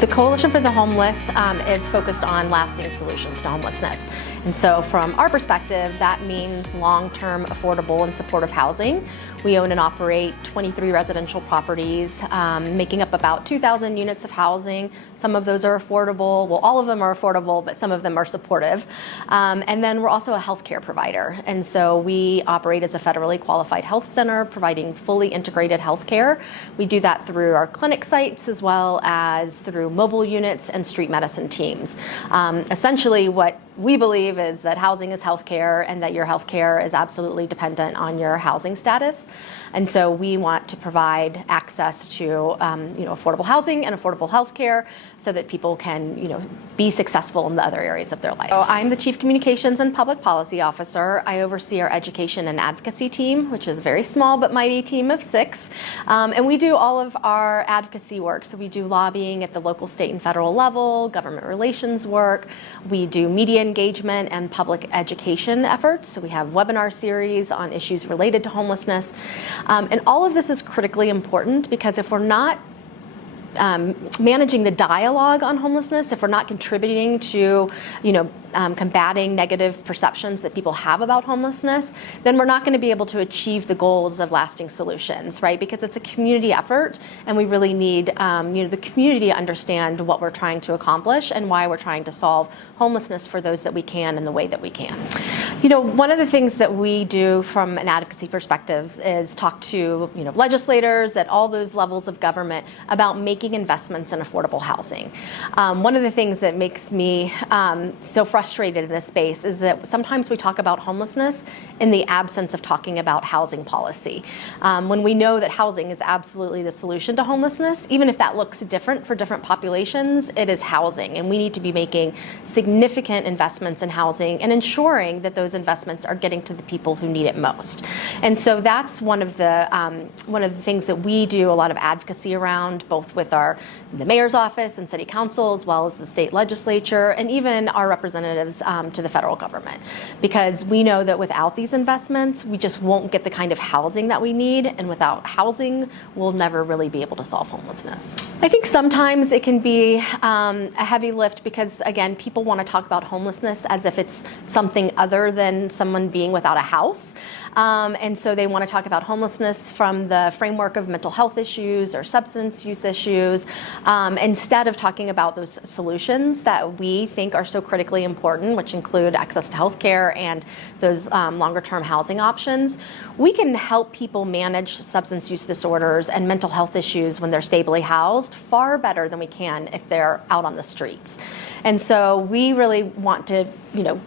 The Coalition for the Homeless is focused on lasting solutions to homelessness. And so from our perspective, that means long-term, affordable, and supportive housing. We own and operate 23 residential properties, making up about 2,000 units of housing. Some of those are affordable. Well, all of them are affordable, but some of them are supportive. And then we're also a healthcare provider. And so we operate as a federally qualified health center, providing fully integrated healthcare. We do that through our clinic sites as well as through mobile units and street medicine teams. Essentially, what we believe is that housing is healthcare and that your healthcare is absolutely dependent on your housing status. And so we want to provide access to affordable housing and affordable healthcare so that people can be successful in the other areas of their life. So I'm the Chief Communications and Public Policy Officer. I oversee our education and advocacy team, which is a very small but mighty team of 6. And we do all of our advocacy work. So we do lobbying at the local, state, and federal level, government relations work. We do media engagement and public education efforts. So we have webinar series on issues related to homelessness. And all of this is critically important because if we're not managing the dialogue on homelessness, if we're not contributing to, combating negative perceptions that people have about homelessness, then we're not going to be able to achieve the goals of lasting solutions, right? Because it's a community effort, and we really need, the community to understand what we're trying to accomplish and why we're trying to solve homelessness for those that we can in the way that we can. One of the things that we do from an advocacy perspective is talk to, legislators at all those levels of government about making investments in affordable housing. One of the things that makes me so frustrated in this space is that sometimes we talk about homelessness in the absence of talking about housing policy. When we know that housing is absolutely the solution to homelessness, even if that looks different for different populations, it is housing. And we need to be making significant investments in housing and ensuring that those investments are getting to the people who need it most. And so that's one of the things that we do a lot of advocacy around, both with the mayor's office and city council, as well as the state legislature, and even our representatives to the federal government. Because we know that without these investments, we just won't get the kind of housing that we need, and without housing, we'll never really be able to solve homelessness. I think sometimes it can be a heavy lift because, again, people want to talk about homelessness as if it's something other than someone being without a house. And so they want to talk about homelessness from the framework of mental health issues or substance use issues, instead of talking about those solutions that we think are so critically important, which include access to health care and those longer-term housing options. We can help people manage substance use disorders and mental health issues when they're stably housed far better than we can if they're out on the streets. And so we really want to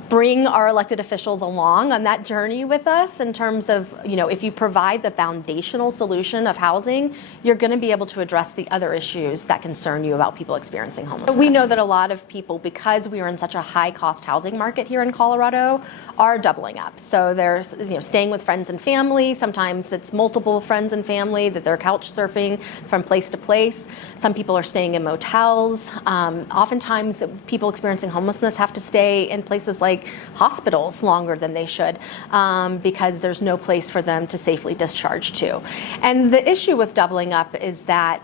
bring our elected officials along on that journey with us in terms of, if you provide the foundational solution of housing, you're going to be able to address the other issues that concern you about people experiencing homelessness. We know that a lot of people, because we are in such a high-cost housing market here in Colorado, are doubling up. So they're staying with friends and family. Sometimes it's multiple friends and family that they're couch surfing from place to place. Some people are staying in motels. Oftentimes people experiencing homelessness have to stay in places like hospitals longer than they should because there's no place for them to safely discharge to. And the issue with doubling up is that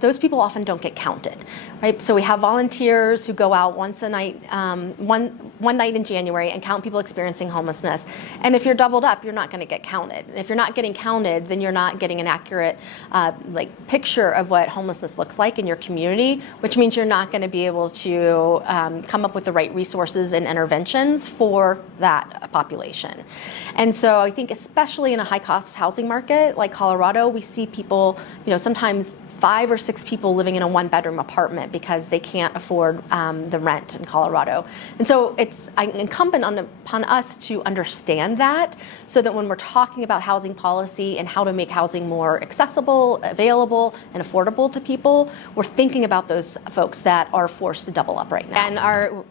those people often don't get counted, right? So we have volunteers who go out once a night, one night in January and count people experiencing homelessness. And if you're doubled up, you're not going to get counted. And if you're not getting counted, then you're not getting an accurate picture of what homelessness looks like in your community, which means you're not going to be able to come up with the right resources and interventions for that population. And so I think especially in a high-cost housing market like Colorado, we see people, sometimes 5 or 6 people living in a 1-bedroom apartment because they can't afford the rent in Colorado. And so it's incumbent upon us to understand that so that when we're talking about housing policy and how to make housing more accessible, available, and affordable to people, we're thinking about those folks that are forced to double up right now. And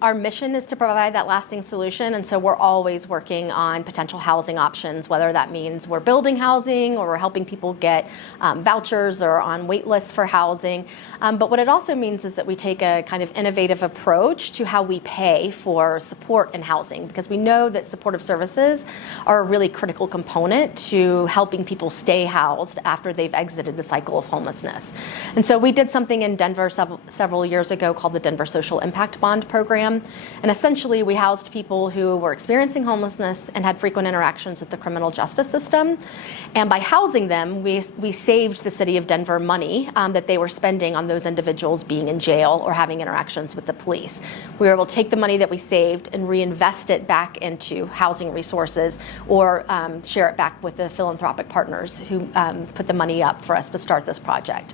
our mission is to provide that lasting solution, and so we're always working on potential housing options, whether that means we're building housing or we're helping people get vouchers or on wait lists specialists for housing, but what it also means is that we take a kind of innovative approach to how we pay for support in housing, because we know that supportive services are a really critical component to helping people stay housed after they've exited the cycle of homelessness. And so we did something in Denver several years ago called the Denver Social Impact Bond Program, and essentially we housed people who were experiencing homelessness and had frequent interactions with the criminal justice system. And by housing them, we saved the city of Denver money that they were spending on those individuals being in jail or having interactions with the police. We were able to take the money that we saved and reinvest it back into housing resources, or share it back with the philanthropic partners who put the money up for us to start this project.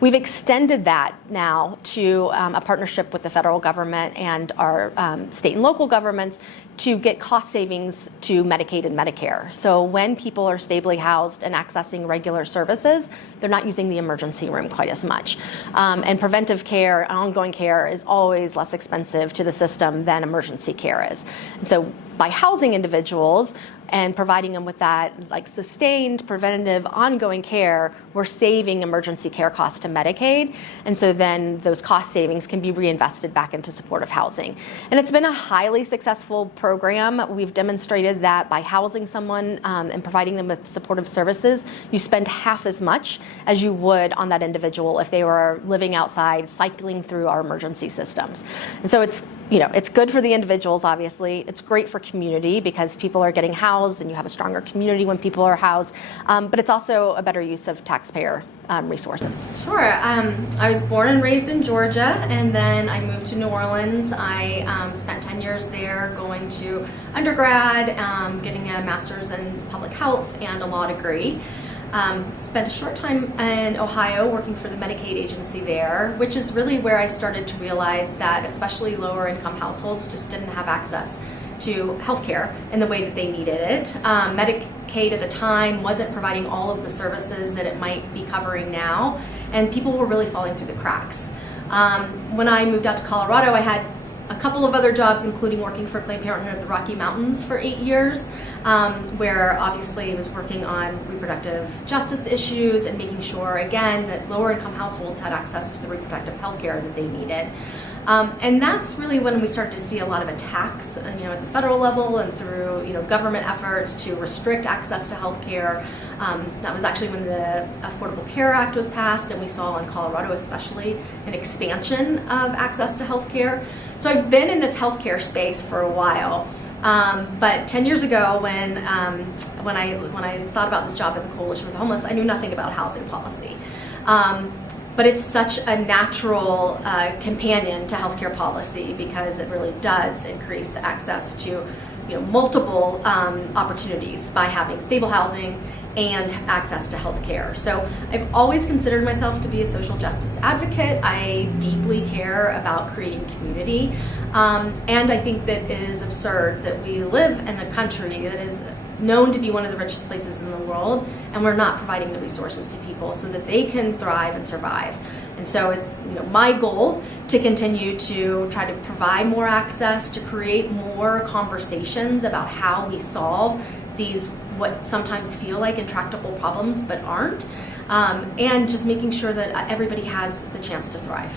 We've extended that now to a partnership with the federal government and our state and local governments to get cost savings to Medicaid and Medicare. So when people are stably housed and accessing regular services, they're not using the emergency room quite as much. And preventive care, ongoing care, is always less expensive to the system than emergency care is. And so by housing individuals and providing them with that like sustained, preventative, ongoing care, we're saving emergency care costs to Medicaid. And so then those cost savings can be reinvested back into supportive housing. And it's been a highly successful program. We've demonstrated that by housing someone and providing them with supportive services, you spend half as much as you would on that individual if they were living outside, cycling through our emergency systems. And so it's good for the individuals, obviously. It's great for community because people are getting housed and you have a stronger community when people are housed. But it's also a better use of taxpayer resources. Sure. I was born and raised in Georgia, and then I moved to New Orleans. I spent 10 years there going to undergrad, getting a master's in public health and a law degree. Spent a short time in Ohio working for the Medicaid agency there, which is really where I started to realize that especially lower income households just didn't have access to healthcare in the way that they needed it. Medicaid at the time wasn't providing all of the services that it might be covering now, and people were really falling through the cracks. When I moved out to Colorado, I had a couple of other jobs, including working for Planned Parenthood of the Rocky Mountains for 8 years, where obviously I was working on reproductive justice issues and making sure, again, that lower income households had access to the reproductive health care that they needed. And that's really when we started to see a lot of attacks, at the federal level and through, government efforts to restrict access to health care. That was actually when the Affordable Care Act was passed, and we saw in Colorado especially an expansion of access to health care. So I've been in this healthcare space for a while. But 10 years ago, when I thought about this job at the Coalition for the Homeless, I knew nothing about housing policy. But it's such a natural companion to healthcare policy because it really does increase access to multiple opportunities by having stable housing and access to health care. So I've always considered myself to be a social justice advocate. I deeply care about creating community. And I think that it is absurd that we live in a country that is known to be one of the richest places in the world, and we're not providing the resources to people so that they can thrive and survive. And so it's my goal to continue to try to provide more access, to create more conversations about how we solve these what sometimes feel like intractable problems but aren't, and just making sure that everybody has the chance to thrive.